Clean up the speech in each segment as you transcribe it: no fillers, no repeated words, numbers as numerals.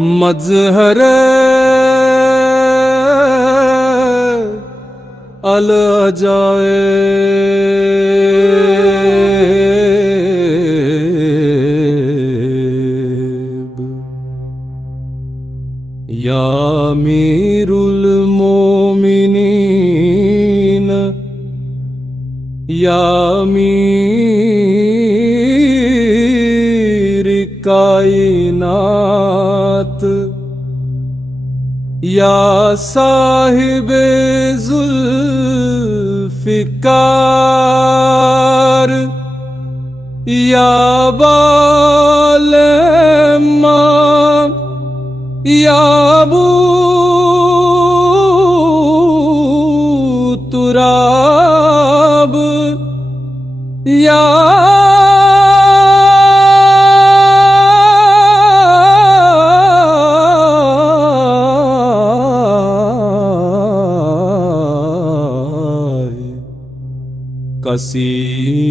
मजहर अल जाए या अमीरुल मोमिनीन या अमीर कायनात या साहिबे जुल्फिकार या बालेमा या अबू तुराब या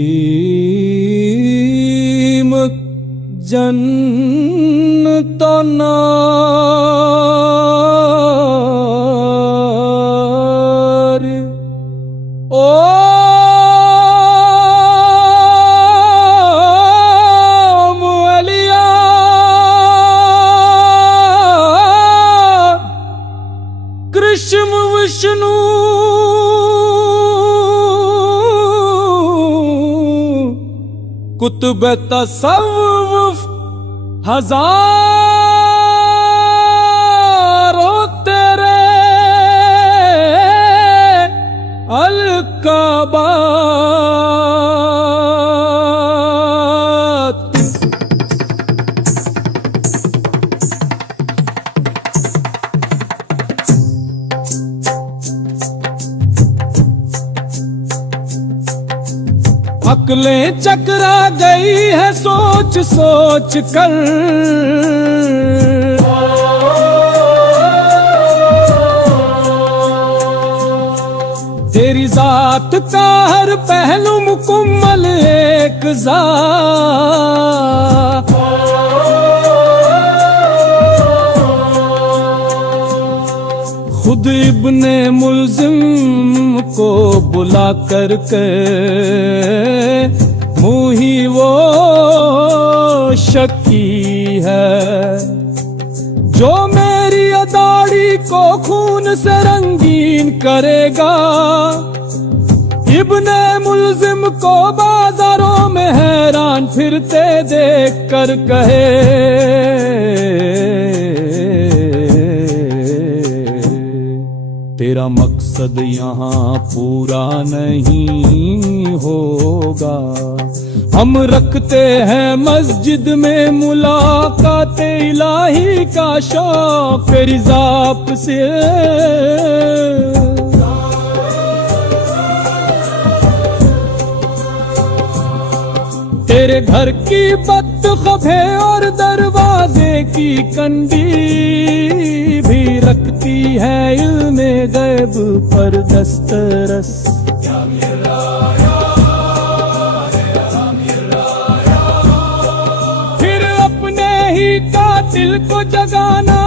कसीम जन्नत नार ओ मुअलिया कृष्ण विष्णु कुतुब तसव्वुफ हजारों तेरे अलकाबात अक्लें चकरा गई है सोच सोच कर तेरी जात का हर पहलू मुकम्मल एक ज़ात खुद इब्ने मुल्जिम को बुला करके मुही वो शकी है जो मेरी दाढ़ी को खून से रंगीन करेगा। इब्ने मुल्जिम को बाजारों में हैरान फिरते देख कर कहे तेरा मकसद यहाँ पूरा नहीं होगा। हम रखते हैं मस्जिद में मुलाकात इलाही का शौक तेरी ज़ात से। तेरे घर की बदखबे और दरवाजे की कंडी भी रखती है इल्मे गैब पर दस्तरस। फिर अपने ही कातिल को जगाना,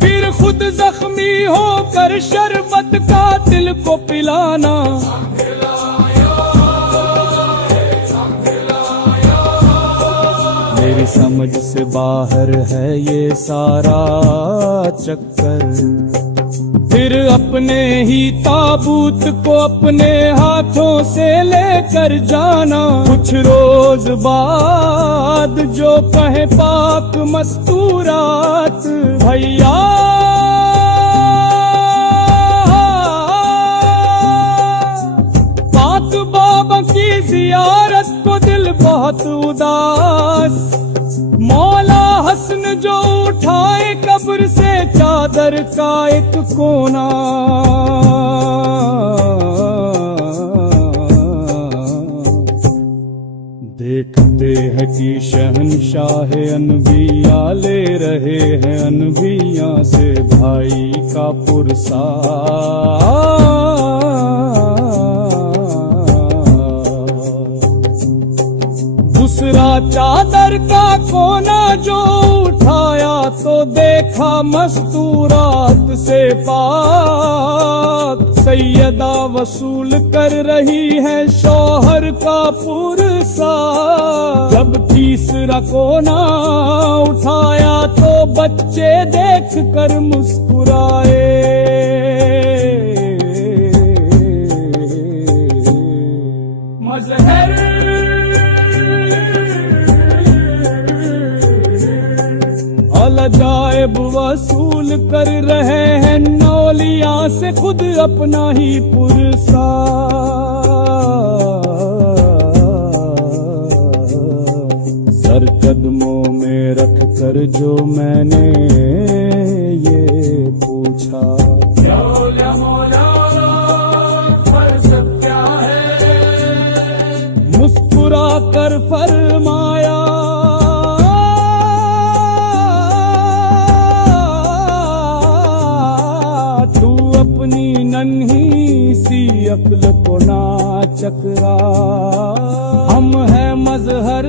फिर खुद जख्मी होकर शरबत कातिल को पिलाना। मेरी समझ से बाहर है ये सारा चक्कर। फिर अपने ही ताबूत को अपने हाथों से लेकर जाना। कुछ रोज बाद जो कहे पाक मस्तूरात भैया पाक बाबा की जियारत को दिल बहुत उदास। मौला हसन जो उठाए कब्र से चादर का एक कोना। देखते हैं कि शहंशाह अनबिया ले रहे हैं अनबिया से भाई का पुरसा। दूसरा चादर का कोना जो उठाया तो देखा मस्तूरात से पाक। सैयदा वसूल कर रही है शौहर का पुरसा। जब तीसरा कोना उठाया तो बच्चे देख कर मुस्कुराए। मजहर अजायब वसूल कर रहे हैं नौलिया से खुद अपना ही पुरसा। सर कदमों में रख कर जो मैंने ये पूछा, मौला मौला फर्ज क्या है, मुस्कुरा कर फरमाया नन्ही सी अक्ल को ना चकरा। हम है मजहर